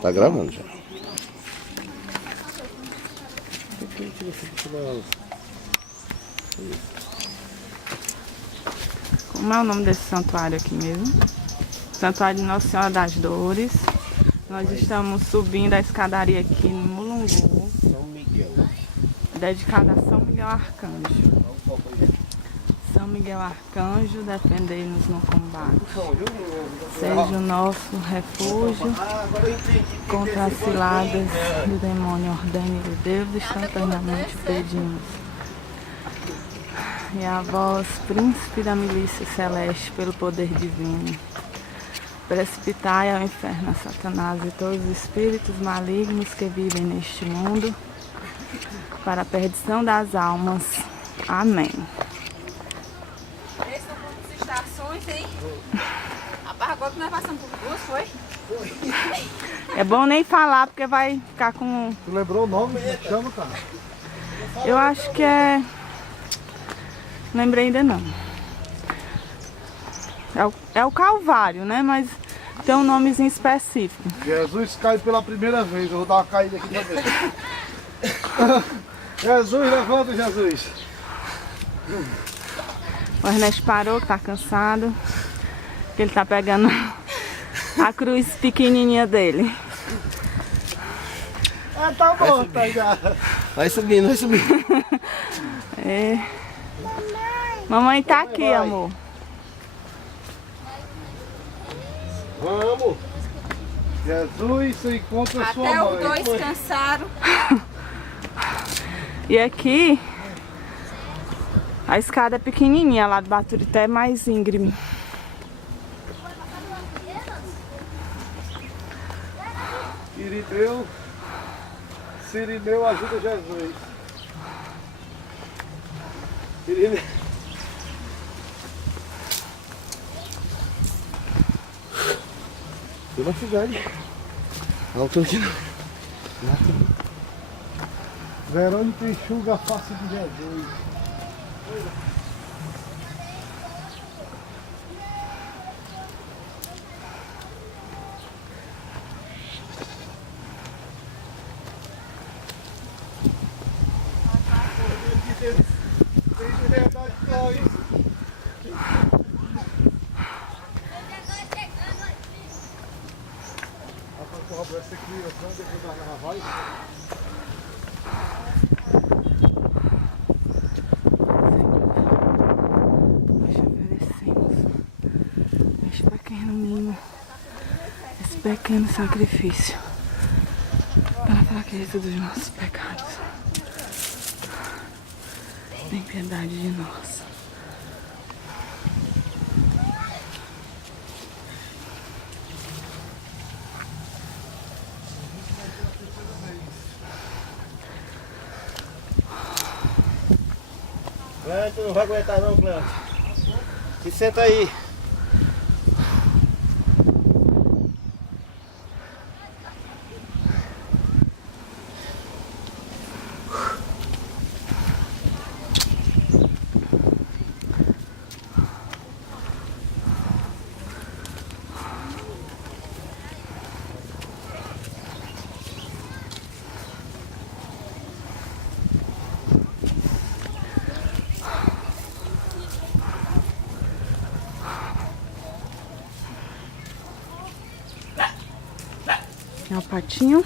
Tá gravando já. Como é o nome desse santuário aqui mesmo? Santuário de Nossa Senhora das Dores. Nós estamos subindo a escadaria aqui no Mulungu, São Miguel. dedicada a São Miguel Arcanjo. São Miguel Arcanjo, defendei-nos no combate. Seja o nosso refúgio contra as ciladas do demônio. Ordene-lhe Deus, instantaneamente pedimos. E a vós, príncipe da milícia celeste, pelo poder divino, precipitai ao inferno a Satanás e todos os espíritos malignos que vivem neste mundo, para a perdição das almas. Amém. Esse são quantas estações, hein? Agora que nós passamos por duas, foi? É bom nem falar, porque vai ficar com... Tu lembrou o nome? Como chama, cara? Eu acho que é... Lembrei ainda não. É o Calvário, né? Mas tem um nomezinho específico. Jesus cai pela primeira vez. Eu vou dar uma caída aqui também. Jesus, levanta, Jesus. O Ernesto parou, que tá cansado. Que ele tá pegando a cruz pequenininha dele. Ah, tá bom, tá já. Vai subindo, vai subindo. É. Mamãe tá aqui, amor. Vamos. Jesus, você encontra sua Até mãe. os dois cansaram. E aqui a escada é pequenininha, lá do Baturité é mais íngreme. Sirineu ajuda Jesus. Sirineu. Eu não cidade. Alto de novo. Verônica enxuga a face de Jesus. Tem de verdade só isso. Essa criação depois da carnaval. Nós oferecemos este pequeno mimo, esse pequeno sacrifício pela fraqueza dos nossos pecados. Tem piedade de nós. Cleante, não vai aguentar não, Cleante. Se senta aí. É o patinho.